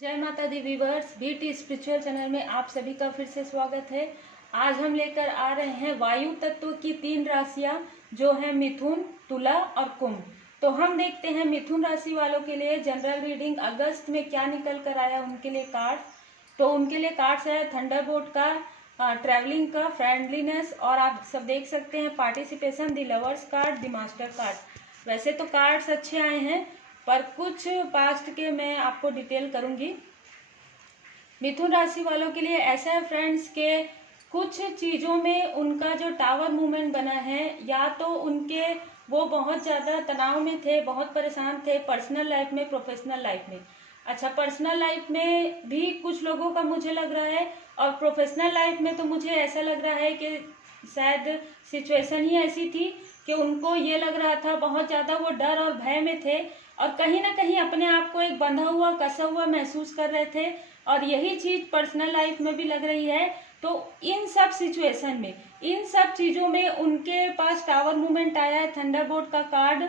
जय माता दी व्यूअर्स, बीट स्पिरिचुअल चैनल में आप सभी का फिर से स्वागत है। आज हम लेकर आ रहे हैं वायु तत्व की 3 राशियां जो है मिथुन, तुला और कुंभ। तो हम देखते हैं मिथुन राशि वालों के लिए जनरल रीडिंग अगस्त में क्या निकल कर आया उनके लिए कार्ड्स। तो उनके लिए कार्ड्स है थंडरबोल्ट का, ट्रैवलिंग का, फ्रेंडलीनेस और आप सब देख सकते हैं participation, the lovers card, the master card. वैसे तो कार्ड्स अच्छे आए हैं पर कुछ पास्ट के मैं आपको डिटेल करूंगी। मिथुन राशि वालों के लिए ऐसा है फ्रेंड्स के कुछ चीज़ों में उनका जो टावर मूवमेंट बना है, या तो उनके वो बहुत ज़्यादा तनाव में थे, बहुत परेशान थे पर्सनल लाइफ में, प्रोफेशनल लाइफ में। अच्छा, पर्सनल लाइफ में भी कुछ लोगों का मुझे लग रहा है, और प्रोफेशनल लाइफ में तो मुझे ऐसा लग रहा है कि शायद सिचुएशन ही ऐसी थी कि उनको ये लग रहा था, बहुत ज़्यादा वो डर और भय में थे और कहीं ना कहीं अपने आप को एक बंधा हुआ, कसा हुआ महसूस कर रहे थे। और यही चीज़ पर्सनल लाइफ में भी लग रही है। तो इन सब सिचुएशन में, इन सब चीज़ों में उनके पास टावर मूवमेंट आया है, थंडरबोल्ट का कार्ड।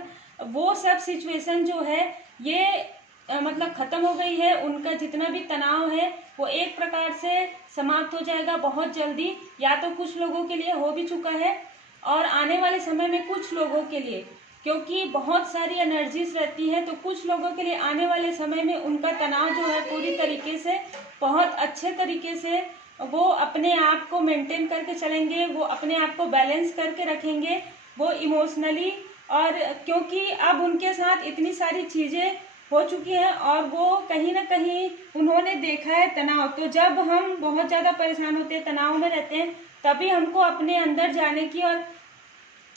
वो सब सिचुएशन जो है ये मतलब खत्म हो गई है। उनका जितना भी तनाव है वो एक प्रकार से समाप्त हो जाएगा बहुत जल्दी, या तो कुछ लोगों के लिए हो भी चुका है और आने वाले समय में कुछ लोगों के लिए, क्योंकि बहुत सारी एनर्जीज रहती हैं, तो कुछ लोगों के लिए आने वाले समय में उनका तनाव जो है पूरी तरीके से, बहुत अच्छे तरीके से वो अपने आप को मेंटेन करके चलेंगे, वो अपने आप को बैलेंस करके रखेंगे, वो इमोशनली। और क्योंकि अब उनके साथ इतनी सारी चीज़ें हो चुकी हैं और वो कहीं ना कहीं उन्होंने देखा है तनाव। तो जब हम बहुत ज़्यादा परेशान होते हैं, तनाव में रहते हैं, तभी हमको अपने अंदर जाने की और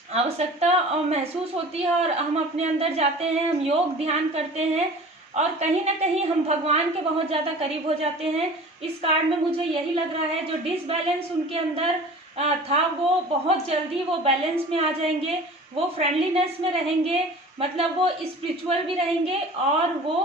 आवश्यकता और महसूस होती है, और हम अपने अंदर जाते हैं, हम योग ध्यान करते हैं और कहीं ना कहीं हम भगवान के बहुत ज़्यादा करीब हो जाते हैं। इस कार्ड में मुझे यही लग रहा है, जो डिसबैलेंस उनके अंदर था वो बहुत जल्दी वो बैलेंस में आ जाएंगे, वो फ्रेंडलीनेस में रहेंगे, मतलब वो स्पिरिचुअल भी रहेंगे और वो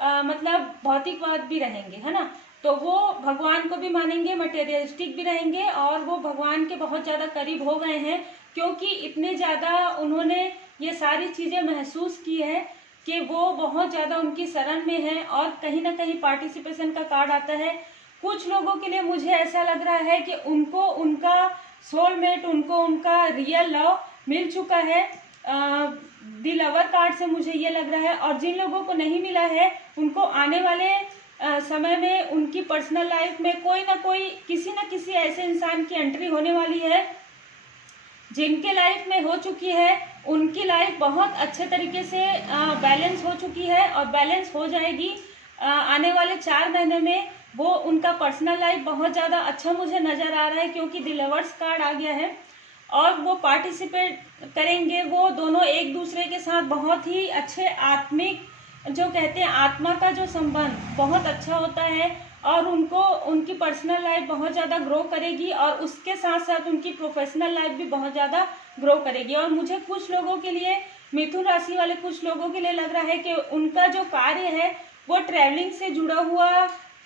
मतलब भौतिकवाद भी रहेंगे, है ना। तो वो भगवान को भी मानेंगे, मटेरियलिस्टिक भी रहेंगे और वो भगवान के बहुत ज़्यादा करीब हो गए हैं, क्योंकि इतने ज़्यादा उन्होंने ये सारी चीज़ें महसूस की है कि वो बहुत ज़्यादा उनकी शरण में है। और कहीं ना कहीं पार्टिसिपेशन का कार्ड आता है। कुछ लोगों के लिए मुझे ऐसा लग रहा है कि उनको उनका सोलमेट, उनको उनका रियल लव मिल चुका है। द लवर कार्ड से मुझे ये लग रहा है। और जिन लोगों को नहीं मिला है उनको आने वाले समय में उनकी पर्सनल लाइफ में कोई ना कोई, किसी न किसी ऐसे इंसान की एंट्री होने वाली है। जिनके लाइफ में हो चुकी है उनकी लाइफ बहुत अच्छे तरीके से बैलेंस हो चुकी है और बैलेंस हो जाएगी आने वाले 4 महीने में। वो उनका पर्सनल लाइफ बहुत ज़्यादा अच्छा मुझे नज़र आ रहा है, क्योंकि द लवर्स कार्ड आ गया है और वो पार्टिसिपेट करेंगे। वो दोनों एक दूसरे के साथ बहुत ही अच्छे आत्मिक, जो कहते हैं आत्मा का जो संबंध बहुत अच्छा होता है, और उनको उनकी पर्सनल लाइफ बहुत ज़्यादा ग्रो करेगी और उसके साथ साथ उनकी प्रोफेशनल लाइफ भी बहुत ज़्यादा ग्रो करेगी। और मुझे कुछ लोगों के लिए, मिथुन राशि वाले कुछ लोगों के लिए लग रहा है कि उनका जो कार्य है वो ट्रैवलिंग से जुड़ा हुआ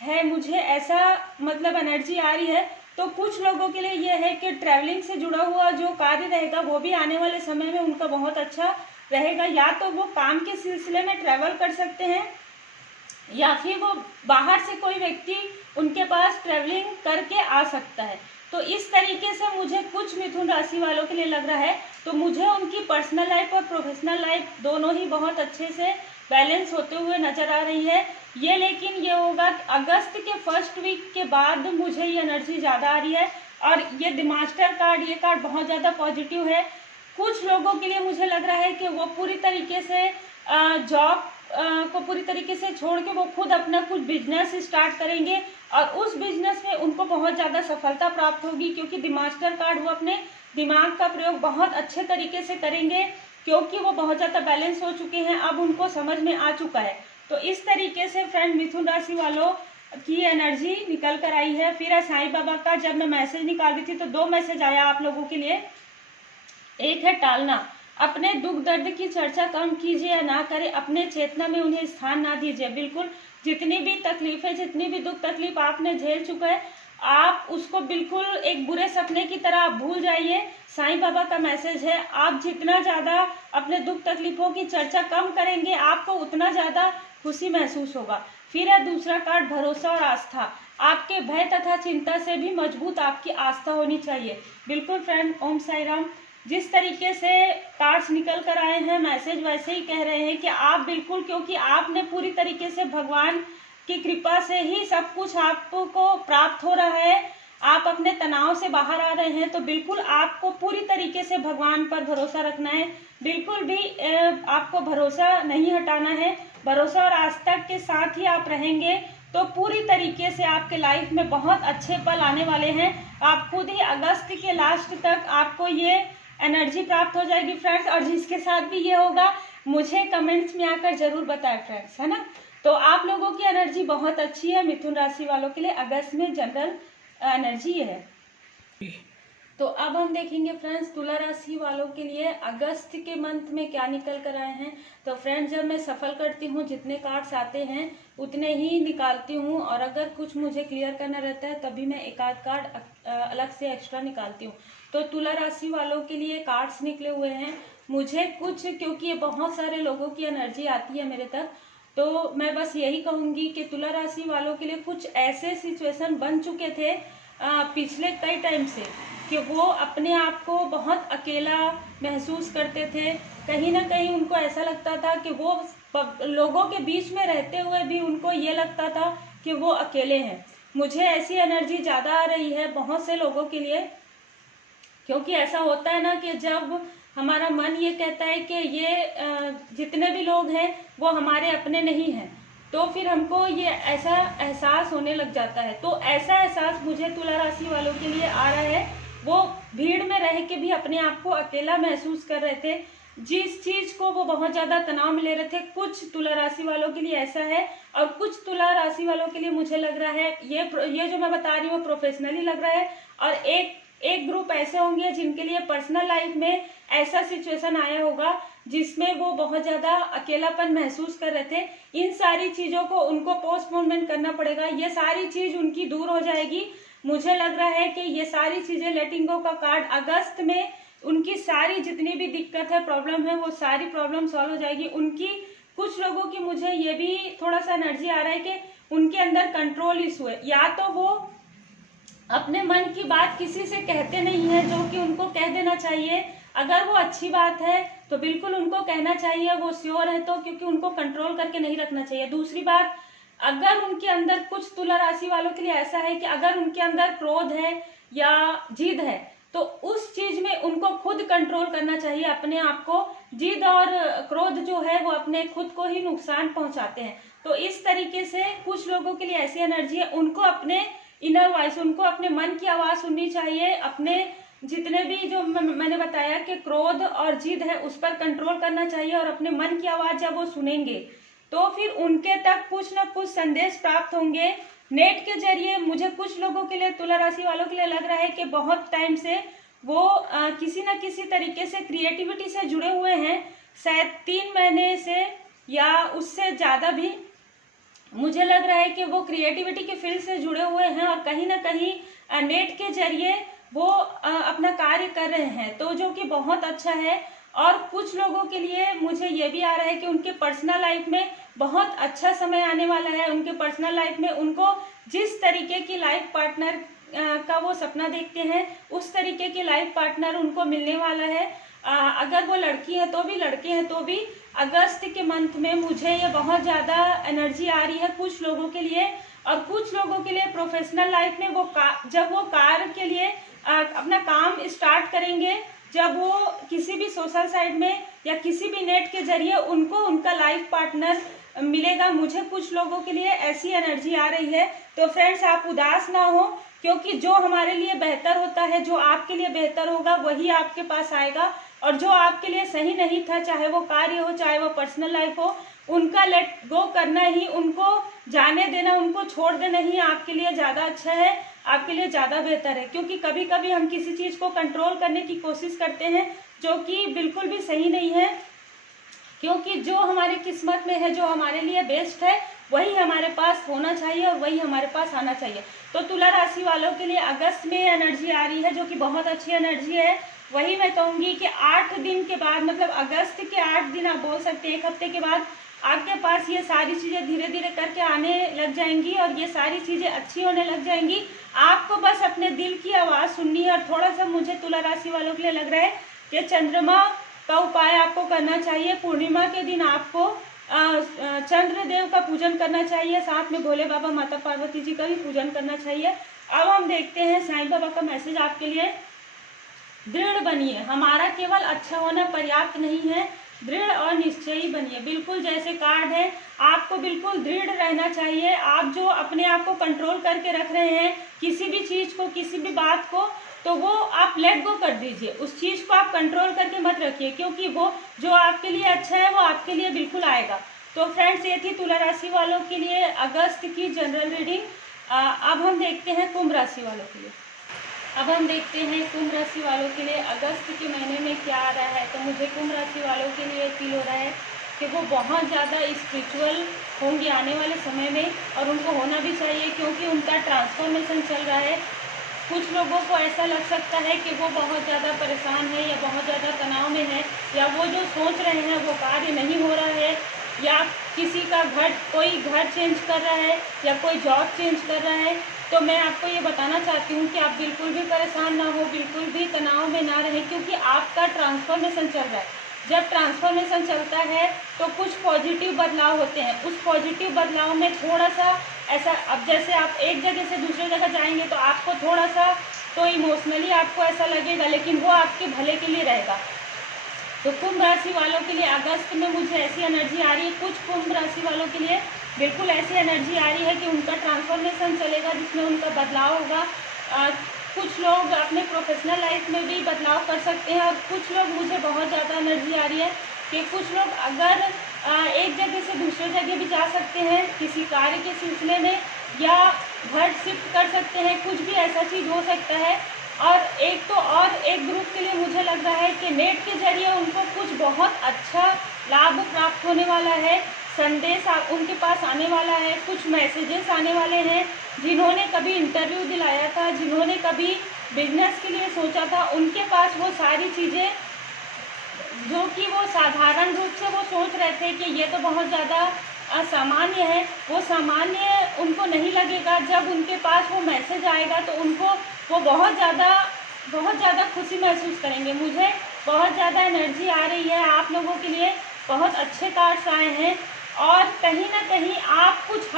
है, मुझे ऐसा मतलब एनर्जी आ रही है। तो कुछ लोगों के लिए ये है कि ट्रैवलिंग से जुड़ा हुआ जो कार्य रहेगा वो भी आने वाले समय में उनका बहुत अच्छा रहेगा। या तो वो काम के सिलसिले में ट्रैवल कर सकते हैं, या फिर वो बाहर से कोई व्यक्ति उनके पास ट्रैवलिंग करके आ सकता है। तो इस तरीके से मुझे कुछ मिथुन राशि वालों के लिए लग रहा है। तो मुझे उनकी पर्सनल लाइफ और प्रोफेशनल लाइफ दोनों ही बहुत अच्छे से बैलेंस होते हुए नजर आ रही है। ये लेकिन ये होगा अगस्त के फर्स्ट वीक के बाद मुझे ये एनर्जी ज़्यादा आ रही है। और ये द मास्टर कार्ड, ये कार्ड बहुत ज़्यादा पॉजिटिव है। कुछ लोगों के लिए मुझे लग रहा है कि वो पूरी तरीके से जॉब को पूरी तरीके से छोड़ के वो खुद अपना कुछ बिजनेस स्टार्ट करेंगे और उस बिजनेस में उनको बहुत ज़्यादा सफलता प्राप्त होगी, क्योंकि द मास्टर कार्ड वो अपने दिमाग का प्रयोग बहुत अच्छे तरीके से करेंगे, क्योंकि वो बहुत ज़्यादा बैलेंस हो चुके हैं, अब उनको समझ में आ चुका है। तो इस तरीके से फ्रेंड मिथुन राशि वालों की एनर्जी निकल कर आई है। फिर साईं बाबा का जब मैं मैसेज निकाल रही थी तो 2 मैसेज आया आप लोगों के लिए। एक है टालना, अपने दुख दर्द की चर्चा कम कीजिए या ना करें, अपने चेतना में उन्हें स्थान ना दीजिए। बिल्कुल, जितनी भी तकलीफें, जितनी भी दुख तकलीफ आपने झेल चुका है, आप उसको बिल्कुल एक बुरे सपने की तरह आप भूल जाइए। साईं बाबा का मैसेज है, आप जितना ज़्यादा अपने दुख तकलीफों की चर्चा कम करेंगे, आपको उतना ज़्यादा खुशी महसूस होगा। फिर है दूसरा कार्ड भरोसा और आस्था। आपके भय तथा चिंता से भी मजबूत आपकी आस्था होनी चाहिए। बिल्कुल फ्रेंड, ओम साई राम। जिस तरीके से कार्ड्स निकल कर आए हैं, मैसेज वैसे ही कह रहे हैं कि आप बिल्कुल, क्योंकि आपने पूरी तरीके से भगवान की कृपा से ही सब कुछ आपको प्राप्त हो रहा है, आप अपने तनाव से बाहर आ रहे हैं, तो बिल्कुल आपको पूरी तरीके से भगवान पर भरोसा रखना है। बिल्कुल भी आपको भरोसा नहीं हटाना है। भरोसा और आस्था के साथ ही आप रहेंगे तो पूरी तरीके से आपके लाइफ में बहुत अच्छे पल आने वाले हैं। आप खुद ही अगस्त के लास्ट तक आपको ये एनर्जी प्राप्त हो जाएगी फ्रेंड्स। और जिसके साथ भी ये होगा मुझे कमेंट्स में आकर जरूर बताएं फ्रेंड्स, है ना। तो आप लोगों की एनर्जी बहुत अच्छी है। मिथुन राशि वालों के लिए अगस्त में जनरल एनर्जी है। तो अब हम देखेंगे फ्रेंड्स तुला राशि वालों के लिए अगस्त के मंथ में क्या निकल कर आए हैं। तो फ्रेंड्स, जब मैं सफल करती हूँ जितने कार्ड्स आते हैं उतने ही निकालती हूँ, और अगर कुछ मुझे क्लियर करना रहता है तभी मैं एक आध कार्ड अलग से एक्स्ट्रा निकालती हूँ। तो तुला राशि वालों के लिए कार्ड्स निकले हुए हैं। मुझे कुछ, क्योंकि ये बहुत सारे लोगों की एनर्जी आती है मेरे तक, तो मैं बस यही कहूँगी कि तुला राशि वालों के लिए कुछ ऐसे सिचुएशन बन चुके थे पिछले कई टाइम से कि वो अपने आप को बहुत अकेला महसूस करते थे। कहीं ना कहीं उनको ऐसा लगता था कि वो लोगों के बीच में रहते हुए भी उनको ये लगता था कि वो अकेले हैं। मुझे ऐसी एनर्जी ज़्यादा आ रही है बहुत से लोगों के लिए, क्योंकि ऐसा होता है ना कि जब हमारा मन ये कहता है कि ये जितने भी लोग हैं वो हमारे अपने नहीं हैं, तो फिर हमको ये ऐसा एहसास होने लग जाता है। तो ऐसा एहसास मुझे तुला राशि वालों के लिए आ रहा है। वो भीड़ में रह के भी अपने आप को अकेला महसूस कर रहे थे, जिस चीज को वो बहुत ज्यादा तनाव में ले रहे थे। कुछ तुला राशि वालों के लिए ऐसा है, और कुछ तुला राशि वालों के लिए मुझे लग रहा है ये जो मैं बता रही हूँ प्रोफेशनली लग रहा है, और एक ग्रुप ऐसे होंगे जिनके लिए पर्सनल लाइफ में ऐसा सिचुएशन आया होगा जिसमें वो बहुत ज्यादा अकेलापन महसूस कर रहे थे। इन सारी चीजों को उनको पोस्टपोनमेंट करना पड़ेगा, ये सारी चीज उनकी दूर हो जाएगी। मुझे लग रहा है कि ये सारी चीजें लेटिंग गो का कार्ड अगस्त में उनकी सारी जितनी भी दिक्कत है, प्रॉब्लम है, वो सारी प्रॉब्लम सॉल्व हो जाएगी उनकी। कुछ लोगों की मुझे ये भी थोड़ा सा एनर्जी आ रहा है कि उनके अंदर कंट्रोल इशू है, या तो वो अपने मन की बात किसी से कहते नहीं है जो कि उनको कह देना चाहिए। अगर वो अच्छी बात है तो बिल्कुल उनको कहना चाहिए, वो श्योर है तो, क्योंकि उनको कंट्रोल करके नहीं रखना चाहिए। दूसरी बात, अगर उनके अंदर कुछ तुला राशि वालों के लिए ऐसा है कि अगर उनके अंदर क्रोध है या जिद है तो उस चीज में उनको खुद कंट्रोल करना चाहिए अपने आप को। जिद और क्रोध जो है वो अपने खुद को ही नुकसान पहुंचाते हैं। तो इस तरीके से कुछ लोगों के लिए ऐसी एनर्जी है, उनको अपने इनर वॉइस, उनको अपने मन की आवाज सुननी चाहिए। अपने जितने भी जो मैंने बताया कि क्रोध और जिद है उस पर कंट्रोल करना चाहिए, और अपने मन की आवाज जब वो सुनेंगे तो फिर उनके तक कुछ न कुछ संदेश प्राप्त होंगे नेट के जरिए। मुझे कुछ लोगों के लिए, तुला राशि वालों के लिए लग रहा है कि बहुत टाइम से वो किसी न किसी तरीके से क्रिएटिविटी से जुड़े हुए हैं, शायद 3 महीने से या उससे ज्यादा भी। मुझे लग रहा है कि वो क्रिएटिविटी के फील्ड से जुड़े हुए हैं और कहीं ना कहीं नेट के जरिए वो अपना कार्य कर रहे हैं, तो जो कि बहुत अच्छा है। और कुछ लोगों के लिए मुझे ये भी आ रहा है कि उनके पर्सनल लाइफ में बहुत अच्छा समय आने वाला है। उनके पर्सनल लाइफ में उनको जिस तरीके की लाइफ पार्टनर का वो सपना देखते हैं उस तरीके की लाइफ पार्टनर उनको मिलने वाला है। अगर वो लड़की है तो भी, लड़के हैं तो भी, अगस्त के मंथ में मुझे ये बहुत ज़्यादा एनर्जी आ रही है कुछ लोगों के लिए। और कुछ लोगों के लिए प्रोफेशनल लाइफ में वो जब वो कार्य के लिए अपना काम स्टार्ट करेंगे, जब वो किसी भी सोशल साइट में या किसी भी नेट के जरिए उनको उनका लाइफ पार्टनर मिलेगा। मुझे कुछ लोगों के लिए ऐसी एनर्जी आ रही है। तो फ्रेंड्स, आप उदास ना हो, क्योंकि जो हमारे लिए बेहतर होता है, जो आपके लिए बेहतर होगा वही आपके पास आएगा। और जो आपके लिए सही नहीं था, चाहे वो कार्य हो चाहे वो पर्सनल लाइफ हो, उनका लेट गो करना ही, उनको जाने देना, उनको छोड़ देना ही आपके लिए ज़्यादा अच्छा है, आपके लिए ज़्यादा बेहतर है। क्योंकि कभी कभी हम किसी चीज़ को कंट्रोल करने की कोशिश करते हैं जो कि बिल्कुल भी सही नहीं है, क्योंकि जो हमारे किस्मत में है, जो हमारे लिए बेस्ट है, वही हमारे पास होना चाहिए और वही हमारे पास आना चाहिए। तो तुला राशि वालों के लिए अगस्त में एनर्जी आ रही है जो कि बहुत अच्छी एनर्जी है। वही मैं कहूँगी कि 8 दिन के बाद, मतलब अगस्त के 8 दिन आप बोल सकते हैं, 1 हफ्ते के बाद आपके पास ये सारी चीज़ें धीरे धीरे करके आने लग जाएंगी और ये सारी चीज़ें अच्छी होने लग जाएंगी। आपको बस अपने दिल की आवाज़ सुननी है। और थोड़ा सा मुझे तुला राशि वालों के लिए लग रहा है कि चंद्रमा का उपाय आपको करना चाहिए। पूर्णिमा के दिन आपको चंद्रदेव का पूजन करना चाहिए, साथ में भोले बाबा माता पार्वती जी का भी पूजन करना चाहिए। अब हम देखते हैं साईं बाबा का मैसेज आपके लिए। दृढ़ बनिए, हमारा केवल अच्छा होना पर्याप्त नहीं है, दृढ़ और निश्चयी बनिए। बिल्कुल जैसे कार्ड है, आपको बिल्कुल दृढ़ रहना चाहिए। आप जो अपने आप को कंट्रोल करके रख रहे हैं किसी भी चीज़ को, किसी भी बात को, तो वो आप लेट गो कर दीजिए। उस चीज़ को आप कंट्रोल करके मत रखिए, क्योंकि वो जो आपके लिए अच्छा है वो आपके लिए बिल्कुल आएगा। तो फ्रेंड्स, ये थी तुला राशि वालों के लिए अगस्त की जनरल रीडिंग। अब हम देखते हैं कुंभ राशि वालों के लिए। अब हम देखते हैं कुंभ राशि वालों के लिए अगस्त के महीने में क्या आ रहा है। तो मुझे कुंभ राशि वालों के लिए फील हो रहा है कि वो बहुत ज़्यादा स्पिरिचुअल होंगे आने वाले समय में, और उनको होना भी चाहिए, क्योंकि उनका ट्रांसफॉर्मेशन चल रहा है। कुछ लोगों को ऐसा लग सकता है कि वो बहुत ज़्यादा परेशान है या बहुत ज़्यादा तनाव में है, या वो जो सोच रहे हैं वो कार्य नहीं हो रहा है, या किसी का कोई घर चेंज कर रहा है या कोई जॉब चेंज कर रहा है। तो मैं आपको ये बताना चाहती हूँ कि आप बिल्कुल भी परेशान ना हो, बिल्कुल भी तनाव में ना रहें, क्योंकि आपका ट्रांसफॉर्मेशन चल रहा है। जब ट्रांसफॉर्मेशन चलता है तो कुछ पॉजिटिव बदलाव होते हैं। उस पॉजिटिव बदलाव में थोड़ा सा ऐसा, अब जैसे आप एक जगह से दूसरी जगह जाएंगे तो आपको थोड़ा सा तो इमोशनली आपको ऐसा लगेगा, लेकिन वो आपके भले के लिए रहेगा। तो कुंभ राशि वालों के लिए अगस्त में मुझे ऐसी एनर्जी आ रही है, कुछ कुंभ राशि वालों के लिए बिल्कुल ऐसी एनर्जी आ रही है कि उनका ट्रांसफॉर्मेशन चलेगा, जिसमें उनका बदलाव होगा। कुछ लोग अपने प्रोफेशनल लाइफ में भी बदलाव कर सकते हैं, और कुछ लोग, मुझे बहुत ज़्यादा एनर्जी आ रही है कि कुछ लोग अगर एक जगह से दूसरे जगह भी जा सकते हैं किसी कार्य के सिलसिले में, या घर शिफ्ट कर सकते हैं, कुछ भी ऐसा चीज़ हो सकता है। और एक ग्रुप के लिए मुझे लग रहा है कि नेट के जरिए उनको कुछ बहुत अच्छा लाभ प्राप्त होने वाला है, संदेश उनके पास आने वाला है, कुछ मैसेजेस आने वाले हैं। जिन्होंने कभी इंटरव्यू दिलाया था, जिन्होंने कभी बिजनेस के लिए सोचा था, उनके पास वो सारी चीज़ें जो कि वो साधारण रूप से वो सोच रहे थे कि ये तो बहुत ज़्यादा असामान्य है, वो सामान्य उनको नहीं लगेगा। जब उनके पास वो मैसेज आएगा तो उनको वो बहुत ज़्यादा खुशी महसूस करेंगे। मुझे बहुत ज़्यादा एनर्जी आ रही है, आप लोगों के लिए बहुत अच्छे कार्ड्स आए हैं, और कहीं ना कहीं आप कुछ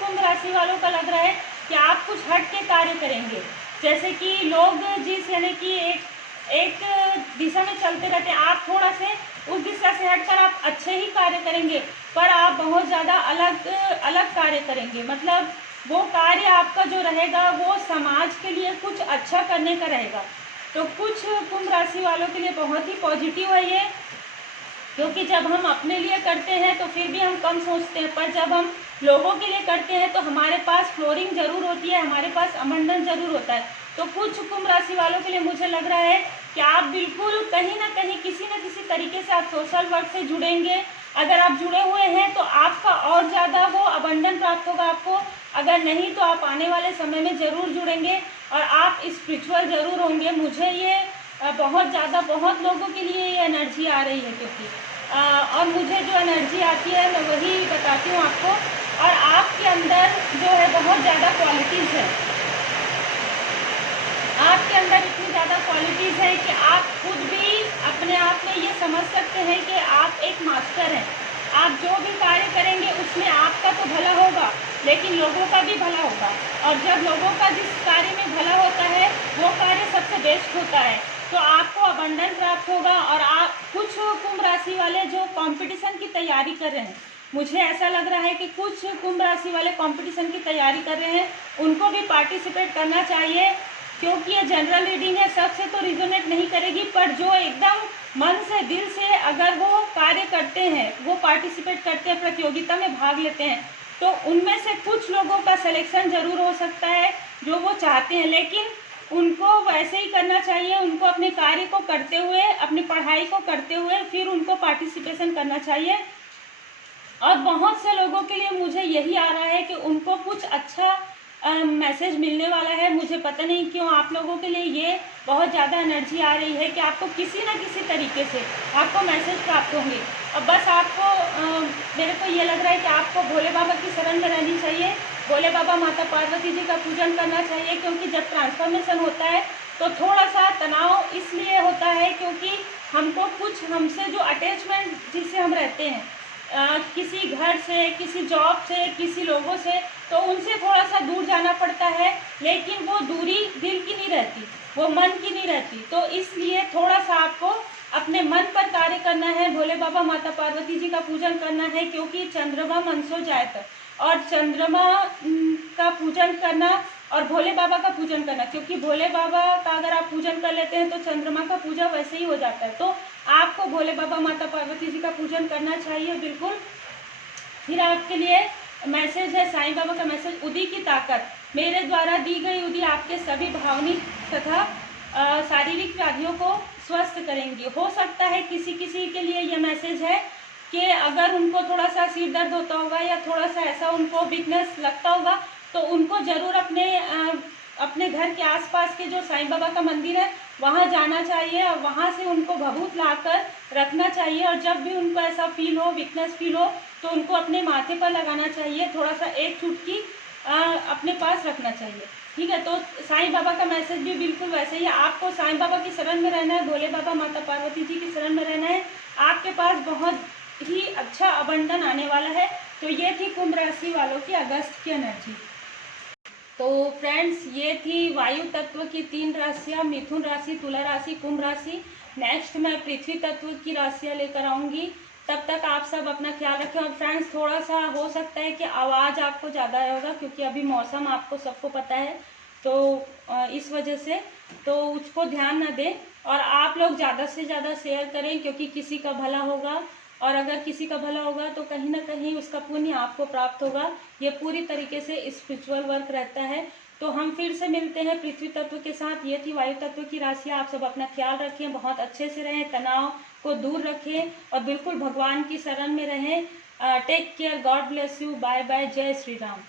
कुंभ राशि वालों का लग रहा है कि आप कुछ हट के कार्य करेंगे। जैसे कि लोग यानी कि एक दिशा में चलते रहते हैं, आप थोड़ा से उस दिशा से हटकर आप अच्छे ही कार्य करेंगे, पर आप बहुत ज़्यादा अलग कार्य करेंगे। मतलब वो कार्य आपका जो रहेगा वो समाज के लिए कुछ अच्छा करने का रहेगा। तो कुछ कुंभ राशि वालों के लिए बहुत ही पॉजिटिव है ये, क्योंकि जब हम अपने लिए करते हैं तो फिर भी हम कम सोचते हैं, पर जब हम लोगों के लिए करते हैं तो हमारे पास फ्लोरिंग जरूर होती है, हमारे पास अबंडेंस जरूर होता है। तो कुछ कुंभ राशि वालों के लिए मुझे लग रहा है कि आप बिल्कुल कहीं ना कहीं किसी न किसी तरीके से आप सोशल वर्क से जुड़ेंगे। अगर आप जुड़े हुए हैं तो आपका और ज़्यादा वो अबंडन प्राप्त होगा आपको, अगर नहीं तो आप आने वाले समय में ज़रूर जुड़ेंगे और आप स्पिरिचुअल ज़रूर होंगे। मुझे ये बहुत लोगों के लिए ये एनर्जी आ रही है, क्योंकि और मुझे जो एनर्जी आती है मैं वही बताती हूँ आपको। और आपके अंदर जो है बहुत ज़्यादा क्वालिटीज़ है, आपके अंदर इतनी ज़्यादा क्वालिटीज़ है कि आप खुद भी अपने आप में ये समझ सकते हैं कि आप एक मास्टर हैं। आप जो भी कार्य करेंगे उसमें आपका तो भला होगा, लेकिन लोगों का भी भला होगा, और जब लोगों का जिस कार्य में भला होता है वो कार्य सबसे बेस्ट होता है। तो आपको अबंडन प्राप्त होगा। और आप कुछ कुंभ राशि वाले जो कंपटीशन की तैयारी कर रहे हैं, मुझे ऐसा लग रहा है कि कुछ कुंभ राशि वाले कंपटीशन की तैयारी कर रहे हैं, उनको भी पार्टिसिपेट करना चाहिए, क्योंकि ये जनरल रीडिंग है, सबसे तो रिजोनेट नहीं करेगी, पर जो एकदम मन से दिल से अगर वो कार्य करते हैं, वो पार्टिसिपेट करते हैं, प्रतियोगिता में भाग लेते हैं, तो उनमें से कुछ लोगों का सिलेक्शन जरूर हो सकता है जो वो चाहते हैं। लेकिन उनको वैसे ही करना चाहिए, उनको अपने कार्य को करते हुए, अपनी पढ़ाई को करते हुए फिर उनको पार्टिसिपेशन करना चाहिए। और बहुत से लोगों के लिए मुझे यही आ रहा है कि उनको कुछ अच्छा मैसेज मिलने वाला है। मुझे पता नहीं क्यों आप लोगों के लिए ये बहुत ज़्यादा एनर्जी आ रही है कि आपको किसी न किसी तरीके से आपको मैसेज प्राप्त होंगे। अब बस आपको मेरे को ये लग रहा है कि आपको भोले बाबा की शरण में रहनी चाहिए, भोले बाबा माता पार्वती जी का पूजन करना चाहिए, क्योंकि जब ट्रांसफॉर्मेशन होता है तो थोड़ा सा तनाव इसलिए होता है क्योंकि हमको कुछ हमसे जो अटैचमेंट जिससे हम रहते हैं, किसी घर से, किसी जॉब से, किसी लोगों से, तो उनसे थोड़ा सा दूर जाना पड़ता है, लेकिन वो दूरी दिल की नहीं रहती, वो मन की नहीं रहती। तो इसलिए थोड़ा सा आपको अपने मन पर कार्य करना है, भोले बाबा माता पार्वती जी का पूजन करना है, क्योंकि चंद्रमा मनसो जायत, और चंद्रमा का पूजन करना और भोले बाबा का पूजन करना, क्योंकि भोले बाबा का अगर आप पूजन कर लेते हैं तो चंद्रमा का पूजा वैसे ही हो जाता है। तो आपको भोले बाबा माता पार्वती जी का पूजन करना चाहिए बिल्कुल। फिर आपके लिए मैसेज है साईं बाबा का मैसेज, उदी की ताकत, मेरे द्वारा दी गई उदी आपके सभी भावनिक तथा शारीरिक व्याधियों को स्वस्थ करेंगी। हो सकता है किसी किसी के लिए यह मैसेज है कि अगर उनको थोड़ा सा सिर दर्द होता होगा या थोड़ा सा ऐसा उनको वीकनेस लगता होगा, तो उनको ज़रूर अपने घर के आसपास के जो साईं बाबा का मंदिर है वहाँ जाना चाहिए और वहाँ से उनको भभूत लाकर रखना चाहिए। और जब भी उनको ऐसा फील हो, वीकनेस फील हो, तो उनको अपने माथे पर लगाना चाहिए, थोड़ा सा एक चुटकी अपने पास रखना चाहिए। ठीक है, तो साईं बाबा का मैसेज भी बिल्कुल वैसे ही, आपको साईं बाबा की शरण में रहना है, भोले बाबा माता पार्वती जी की शरण में रहना है, आपके पास बहुत ही अच्छा अबंडन आने वाला है। तो ये थी कुंभ राशि वालों की अगस्त की एनर्जी। तो फ्रेंड्स, ये थी वायु तत्व की 3 राशियाँ, मिथुन राशि, तुला राशि, कुंभ राशि। नेक्स्ट मैं पृथ्वी तत्व की राशियाँ लेकर आऊँगी। तब तक आप सब अपना ख्याल रखें। और फ्रेंड्स, थोड़ा सा हो सकता है कि आवाज़ आपको ज़्यादा होगा, क्योंकि अभी मौसम आपको सबको पता है, तो इस वजह से तो उसको ध्यान न दें। और आप लोग ज़्यादा से ज़्यादा शेयर करें, क्योंकि किसी का भला होगा, और अगर किसी का भला होगा तो कहीं ना कहीं उसका पुण्य आपको प्राप्त होगा। ये पूरी तरीके से स्पिरिचुअल वर्क रहता है। तो हम फिर से मिलते हैं पृथ्वी तत्व के साथ। ये थी वायु तत्व की राशियाँ। आप सब अपना ख्याल रखें, बहुत अच्छे से रहें, तनाव को दूर रखें और बिल्कुल भगवान की शरण में रहें। Take care, god bless you, bye bye, जय श्री राम।